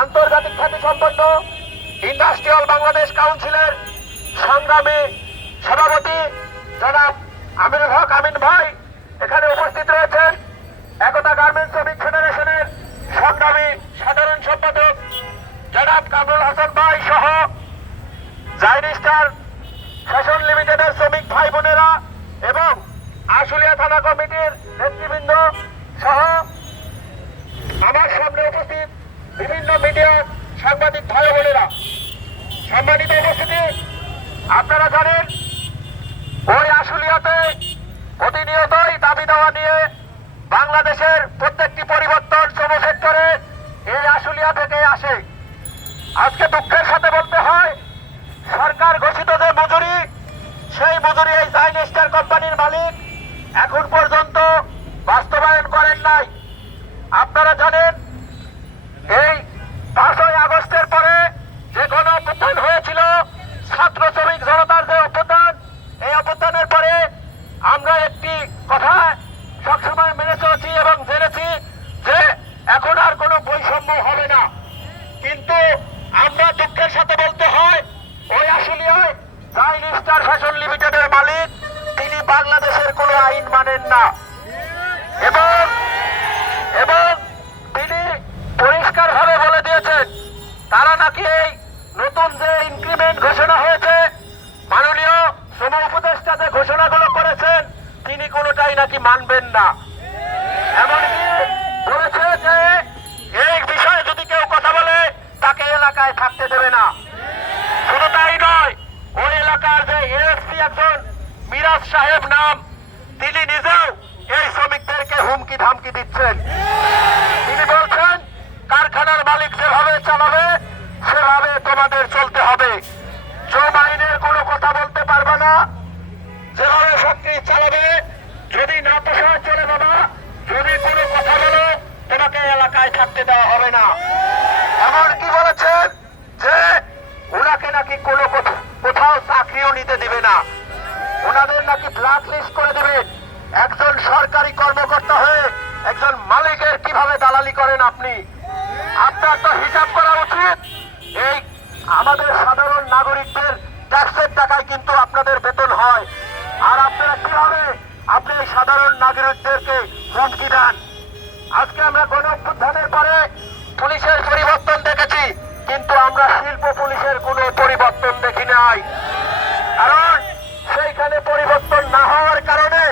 আন্তর্জাতিক খ্যাতি সম্পন্ন ইন্ডাস্ট্রিয়াল বাংলাদেশ কাউন্সিলের সংগ্রামী সভাপতি জনাব আমিনুল হক আমিন ভাই এখানে উপস্থিত রয়েছেন। একতা গার্মেন্টস শ্রমিক ফেডারেশনের সংগ্রামী সাধারণ সম্পাদক জনাব কামরুল হাসান ভাই সহ জাইন স্টার ফ্যাশন লিমিটেডের শ্রমিক ভাই বোনেরা এবং আশুলিয়া থানা কমিটির নেতৃবৃন্দ সহ আমার সামনে উপস্থিত বিভিন্ন মিডিয়ার সাংবাদিক ভাই বোনেরা, সম্মানিত উপস্থিতি, আপনারা জানেন, ওই আশুলিয়াতে প্রতিনিয়তই দাবি দেওয়া নিয়ে বাংলাদেশের প্রত্যেকটি পরিবর্তন শ্রম সেক্টরে এই আশুলিয়া থেকে আসে। আজকে দুঃখের সাথে বলতে হয়, সরকার ঘোষিত যে মজুরি, সেই মজুরি এই জাইন স্টার কোম্পানির মালিক এখন পর্যন্ত বাস্তবায়ন করেন নাই। আপনারা জানেন এই পাঁচই আগস্টের পরে যে গণ অভ্যুত্থান হয়েছিল ছাত্র শ্রমিক জনতার যে অভ্যুত্থান এই অভ্যুত্থানের পরে আমরা একটি কথা সবসময় মেনে চলেছি এবং জেনেছি যে এখন আর বৈষম্য হবে না। কিন্তু আমরা দুঃখের সাথে বলতে হয়, ওই আশুলিয়ায় জাইন স্টার ফ্যাশন লিমিটেডের মালিক, তিনি বাংলাদেশের কোনো আইন মানেন না। এবং এবং তিনি পরিষ্কারভাবে বলে দিয়েছেন, তারা নাকি এই নতুন যে ইনক্রিমেন্ট ঘোষণা হয়েছে, মাননীয় শ্রম উপদেষ্টা যে ঘোষণাগুলো করেছেন, তিনি কোনোটাই নাকি মানবেন না। এমনকি থাকতে দেবে না। শুধু তাই নয়, ওই এলাকার যে এএসপি একজন মিরাজ সাহেব নাম, তিনি নিজেও এই শ্রমিকদেরকে হুমকি ধামকি দিচ্ছেন। তিনি বলছেন, কারখানার মালিক যেভাবে চালাবে, সেভাবে তোমাদের চলতে হবে। শ্রম আইনের কোনো কথা বলতে পারবে না। যেভাবে ফ্যাক্টরি চালাবে, যদি না পোষায় চলে বাবা, যদি কোনো কথা বলো, তোমাকে এলাকায় থাকতে দেওয়া হবে না এমন কি বলেছেন যে ওনাকে নাকি কোনো কোথা- কোথাও চাকরিও নিতে দিবে না। ওনাদের নাকি ব্ল্যাক লিস্ট করে দিবেন একজন সরকারি কর্মকর্তা হয়ে একজন মালিকের কীভাবে দালালি করেন আপনি? আপনার তো হিসাব করা উচিত। এই আমাদের সাধারণ নাগরিকদের ট্যাক্সের টাকায় কিন্তু আপনাদের বেতন হয়। আর আপনারা কীভাবে আপনি এই সাধারণ নাগরিকদেরকে হুমকি দেন। আজকে আমরা গণ অভ্যুত্থানের পরে পুলিশের পরিবর্তন দেখেছি। কিন্তু আমরা শিল্প পুলিশের কোনো পরিবর্তন দেখি নাই। কারণ সেইখানে পরিবর্তন না হওয়ার কারণে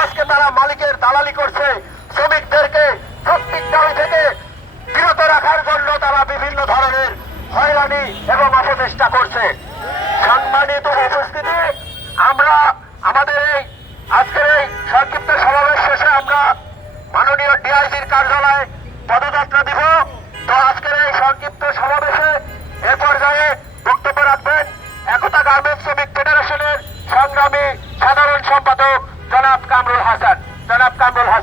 আজকে তারা মালিকের দালালি করছে। শ্রমিকদেরকে যৌক্তিক দাবি থেকে বিরত রাখার জন্য তারা বিভিন্ন ধরনের হয়রানি এবং অপচেষ্টা করছে। সম্মানিত উপস্থিতি, আমরা আমাদের এই আজকের এই সংক্ষিপ্ত সমাবেশ শেষে আমরা মাননীয় ডিআইজির কার্যালয়ে পদযাত্রা দিব। আজকের এই সংক্ষিপ্ত সমাবেশে এ পর্যায়ে বক্তব্য রাখবেন একতা গার্মেন্টস শ্রমিক ফেডারেশনের সংগ্রামী সাধারণ সম্পাদক জনাব কামরুল হাসান। জনাব কামরুল হাসান।